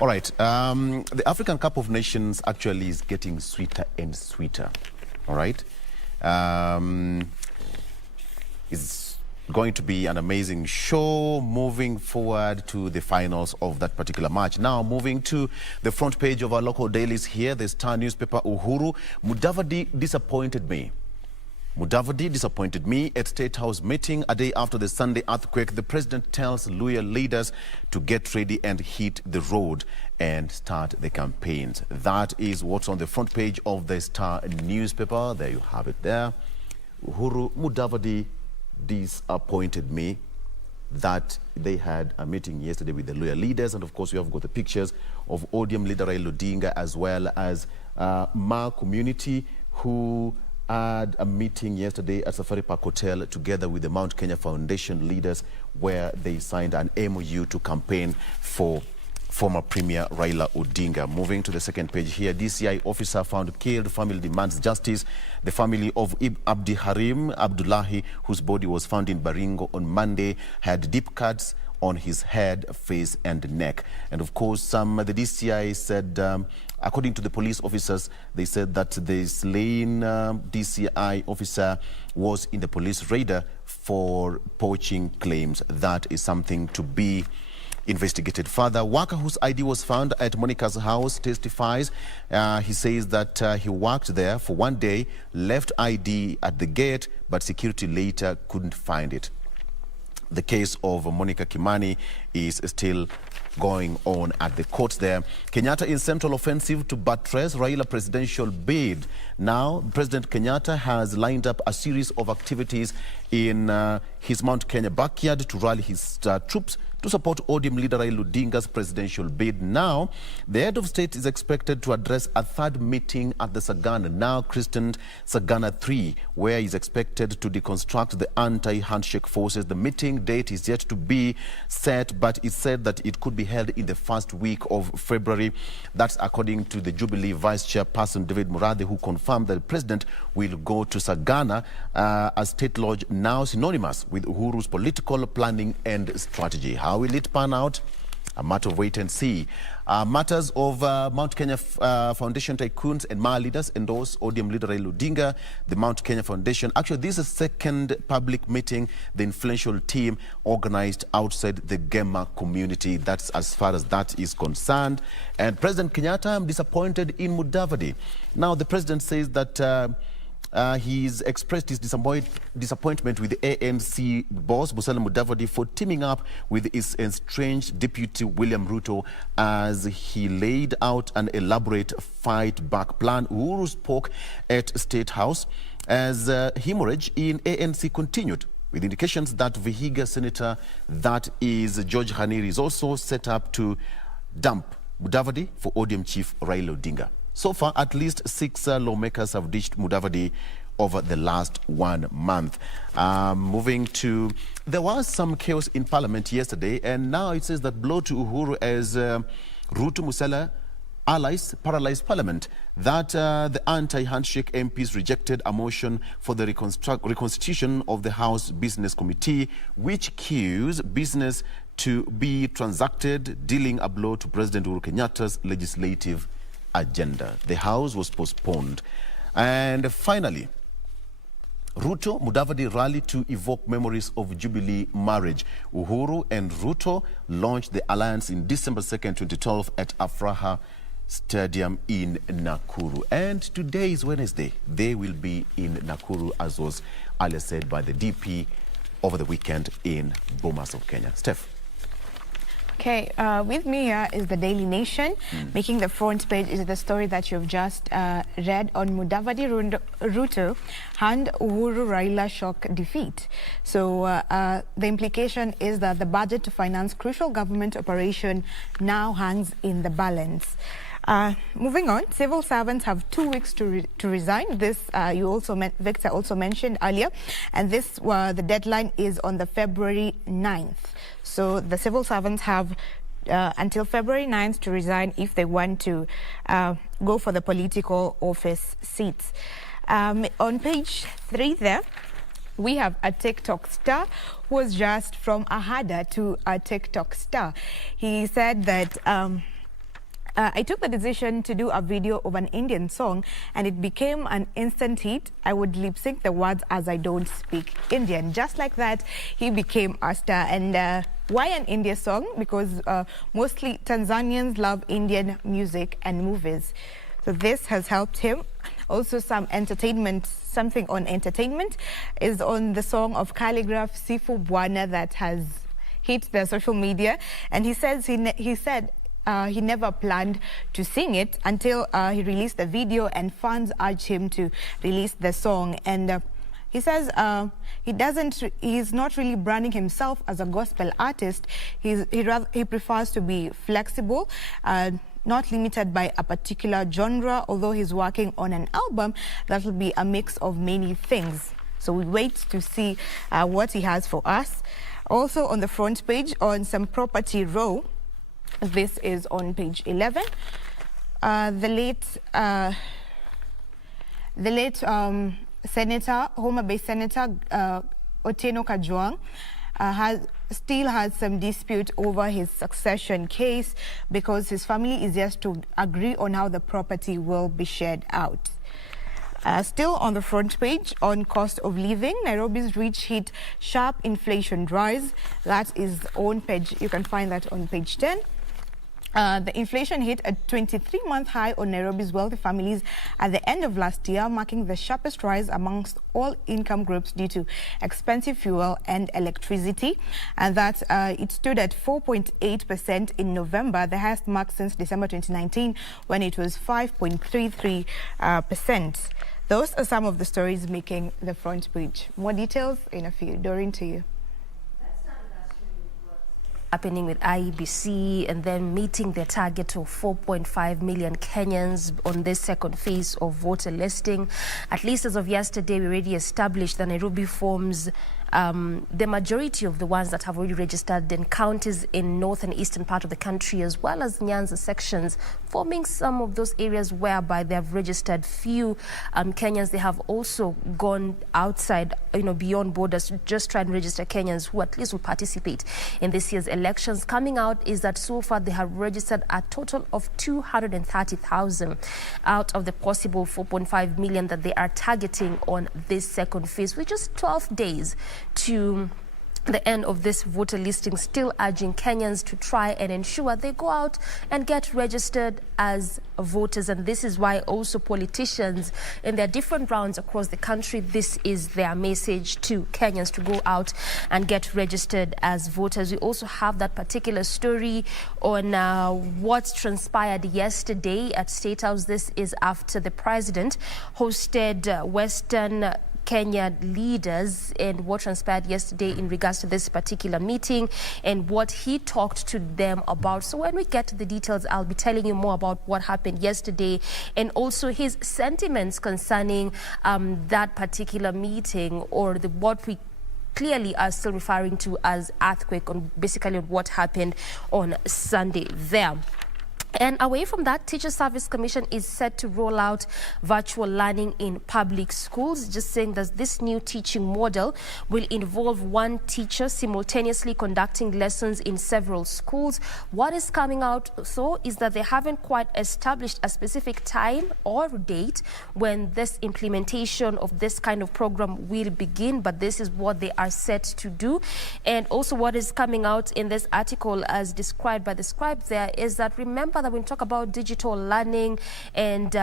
All right. The African Cup of Nations actually is getting sweeter and sweeter. All right. It's going to be an amazing show moving forward to the finals of that particular match. Now, moving to the front page of our local dailies here, the Star newspaper, Uhuru. Mudavadi disappointed me. Mudavadi disappointed me at State House meeting a day after the Sunday earthquake. The president tells loyal leaders to get ready and hit the road and start the campaigns. That is what's on the front page of the Star newspaper. There you have it there. Uhuru Mudavadi disappointed me that they had a meeting yesterday with the loyal leaders, and of course we have got the pictures of ODM leader Raila Odinga as well as Ma community who had a meeting yesterday at Safari Park Hotel together with the Mount Kenya Foundation leaders where they signed an MOU to campaign for former Premier Raila Odinga. Moving to the second page here, DCI officer found killed, family demands justice. The family of Abdi Harim Abdullahi, whose body was found in Baringo on Monday, had deep cuts on his head, face and neck. And of course, the DCI said, according to the police officers, they said that the slain DCI officer was in the police radar for poaching claims. That is something to be investigated further. Worker whose ID was found at Monica's house testifies. He says that he worked there for one day, left ID at the gate, but security later couldn't find it. The case of Monica Kimani is still going on at the courts there. Kenyatta in central offensive to buttress Raila presidential bid. Now, President Kenyatta has lined up a series of activities in his Mount Kenya backyard to rally his troops to support ODM leader Raila Odinga's presidential bid. Now, the head of state is expected to address a third meeting at the Sagana, now christened Sagana 3, where he's expected to deconstruct the anti-handshake forces. The meeting date is yet to be set, but it's said that it could be held in the first week of February. That's according to the Jubilee Vice Chairperson David Murade, who confirmed that the president will go to Sagana, a state lodge now synonymous with Uhuru's political planning and strategy. How will it pan out? A matter of wait and see. Matters of Mount Kenya Foundation tycoons and Ma leaders endorse ODM leader Raila Odinga. The Mount Kenya Foundation, actually this is the second public meeting the influential team organized outside the Gema community. That's as far as that is concerned. And President Kenyatta, I'm disappointed in Mudavadi. Now the president says that he's expressed his disappointment with the ANC boss, Musalia Mudavadi, for teaming up with his estranged deputy William Ruto as he laid out an elaborate fight-back plan. Uhuru spoke at State House as hemorrhage in ANC continued, with indications that Vihiga Senator, that is George Haniri, is also set up to dump Mudavadi for ODM chief Raila Odinga. So far, at least 6 lawmakers have ditched Mudavadi over the last 1 month. Moving to, there was some chaos in Parliament yesterday, and now it says that blow to Uhuru as Ruto Musalia allies paralyzed Parliament. That the anti-handshake MPs rejected a motion for the reconstitution of the House Business Committee, which cues business to be transacted, dealing a blow to President Uhuru Kenyatta's legislative agenda. The House was postponed. And finally, Ruto Mudavadi rally to evoke memories of Jubilee marriage. Uhuru and Ruto launched the alliance in December 2nd, 2012 at Afraha Stadium in Nakuru. And today is Wednesday. They will be in Nakuru, as was earlier said by the DP over the weekend in Bomas of Kenya. Steph. Okay, with me here is the Daily Nation. Making the front page is the story that you've just read on Mudavadi Ruto and Uhuru Raila shock defeat. So the implication is that the budget to finance crucial government operation now hangs in the balance. Moving on, civil servants have 2 weeks to resign. This Victor also mentioned earlier, and the deadline is on the February 9th. So the civil servants have until February 9th to resign if they want to go for the political office seats. On page 3 there, we have a TikTok star who was just from a Hada to a TikTok star. He said that I took the decision to do a video of an Indian song and it became an instant hit. I would lip sync the words as I don't speak Indian. Just like that, he became a star. And why an India song? Because mostly Tanzanians love Indian music and movies. So this has helped him. Also some entertainment, something on entertainment is on the song of Calligraph Sifu Bwana that has hit the social media. And he said he never planned to sing it until he released the video and fans urged him to release the song. And he says he's not really branding himself as a gospel artist. He prefers to be flexible, not limited by a particular genre, although he's working on an album that will be a mix of many things. So we wait to see what he has for us. Also on the front page on some property row, this is on page 11. The late Senator, Homa Bay Senator Otieno Kajwang still has some dispute over his succession case because his family is yet to agree on how the property will be shared out. Still on the front page on cost of living, Nairobi's rich hit sharp inflation rise. That is on page, you can find that on page 10. The inflation hit a 23-month high on Nairobi's wealthy families at the end of last year, marking the sharpest rise amongst all income groups due to expensive fuel and electricity. And that it stood at 4.8% in November, the highest mark since December 2019, when it was 5.33%. Those are some of the stories making the front page. More details in a few. Doreen, to you. Happening with IEBC and then meeting their target of 4.5 million Kenyans on this second phase of voter listing. At least as of yesterday, we already established that Nairobi forms the majority of the ones that have already registered in counties in north and eastern part of the country, as well as Nyanza sections, forming some of those areas whereby they have registered few Kenyans. They have also gone outside, beyond borders, just try and register Kenyans who at least will participate in this year's elections. Coming out is that so far they have registered a total of 230,000 out of the possible 4.5 million that they are targeting on this second phase, which is 12 days to the end of this voter listing, still urging Kenyans to try and ensure they go out and get registered as voters. And this is why also politicians in their different rounds across the country, this is their message to Kenyans to go out and get registered as voters. We also have that particular story on what transpired yesterday at State House. This is after the president hosted Western Kenya leaders and what transpired yesterday in regards to this particular meeting and what he talked to them about. So when we get to the details, I'll be telling you more about what happened yesterday and also his sentiments concerning that particular meeting, or what we clearly are still referring to as earthquake, on basically what happened on Sunday there. And away from that, Teacher Service Commission is set to roll out virtual learning in public schools, just saying that this new teaching model will involve one teacher simultaneously conducting lessons in several schools. What is coming out, though, is that they haven't quite established a specific time or date when this implementation of this kind of program will begin, but this is what they are set to do. And also what is coming out in this article, as described by the scribe there, is that remember that when we talk about digital learning and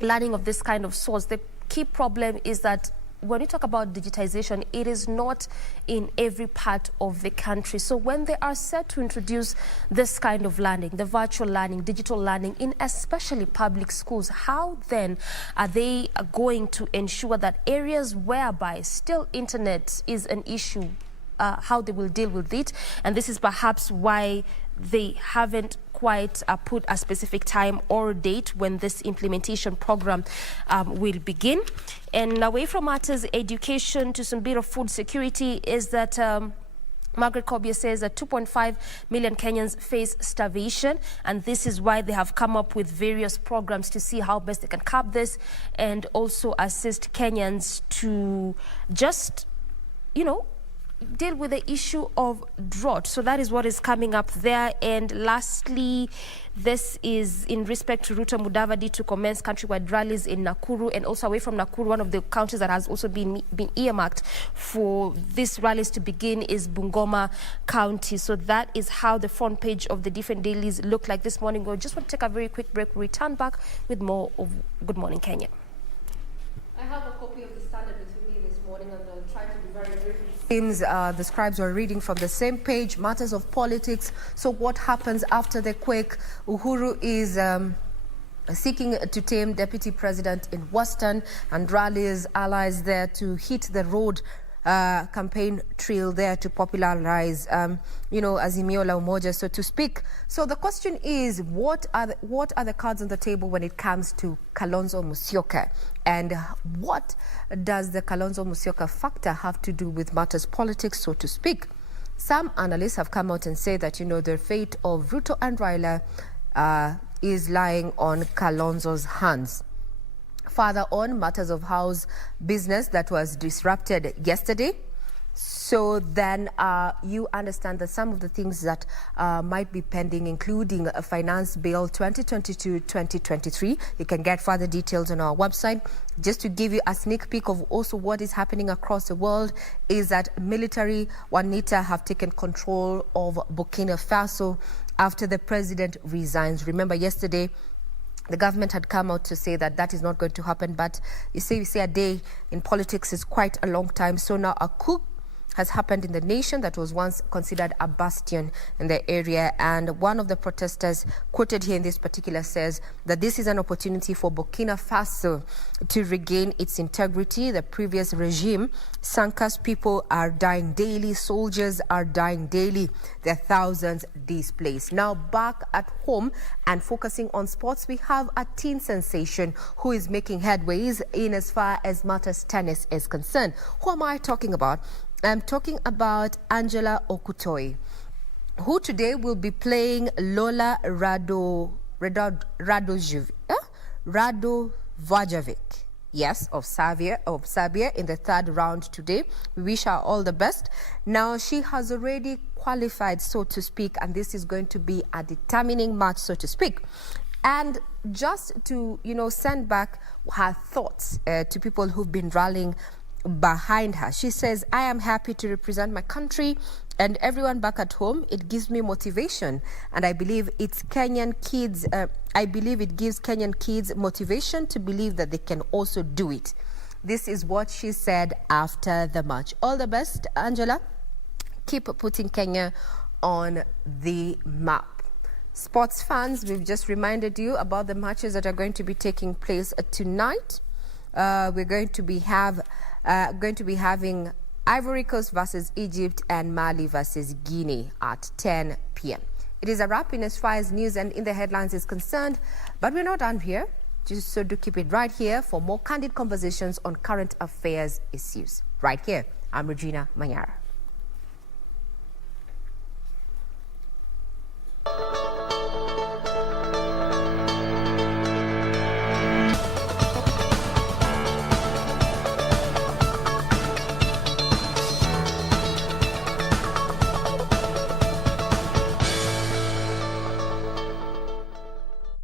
learning of this kind of source, the key problem is that when we talk about digitization, it is not in every part of the country. So when they are set to introduce this kind of learning, the virtual learning, digital learning, in especially public schools, how then are they going to ensure that areas whereby still internet is an issue, how they will deal with it? And this is perhaps why they haven't quite put a specific time or date when this implementation program will begin. And away from matters education to some bit of food security is that Margaret Kobia says that 2.5 million Kenyans face starvation, and this is why they have come up with various programs to see how best they can curb this and also assist Kenyans to just, deal with the issue of drought. So that is what is coming up there. And lastly, this is in respect to Ruto Mudavadi to commence countrywide rallies in Nakuru, and also away from Nakuru, one of the counties that has also been earmarked for these rallies to begin is Bungoma County. So that is how the front page of the different dailies look like this morning. We just want to take a very quick break. We'll return back with more of Good Morning Kenya. I have a copy of the Standard with me this morning, and I'll try to be very brief. Seems the scribes were reading from the same page, matters of politics. So what happens after the quake? Uhuru is seeking to tame Deputy President in Western, and rallies allies there to hit the road campaign trail there to popularize, Azimio la Umoja, so to speak. So the question is, what are the cards on the table when it comes to Kalonzo Musyoka? And what does the Kalonzo Musyoka factor have to do with matters politics, so to speak? Some analysts have come out and said that, the fate of Ruto and Raila is lying on Kalonzo's hands. Further on, matters of house business that was disrupted yesterday. So then you understand that some of the things that might be pending, including a finance bill 2022-2023. You can get further details on our website. Just to give you a sneak peek of also what is happening across the world is that military Wanita have taken control of Burkina Faso after the president resigns. Remember yesterday, the government had come out to say that that is not going to happen, but you see a day in politics is quite a long time. So now a coup has happened in the nation that was once considered a bastion in the area. And one of the protesters quoted here in this particular says that this is an opportunity for Burkina Faso to regain its integrity. The previous regime sank us. People are dying daily. Soldiers are dying daily. There are thousands displaced. Now back at home and focusing on sports, we have a teen sensation who is making headways in as far as matters tennis is concerned. Who am I talking about? I'm talking about Angela Okutoi, who today will be playing Lola Radovajevic, yes, of Serbia in the third round today. We wish her all the best. Now, she has already qualified, so to speak, and this is going to be a determining match, so to speak. And just to, send back her thoughts to people who've been rallying behind her. She says, I am happy to represent my country and everyone back at home. It gives me motivation, and I believe it's Kenyan kids. I believe it gives Kenyan kids motivation to believe that they can also do it. This is what she said after the match. All the best, Angela. Keep putting Kenya on the map. Sports fans, we've just reminded you about the matches that are going to be taking place tonight. We're going to be having Ivory Coast versus Egypt and Mali versus Guinea at 10 p.m. It is a wrap in as far as news and in the headlines is concerned, but we're not done here. So do keep it right here for more candid conversations on current affairs issues. Right here, I'm Regina Manyara.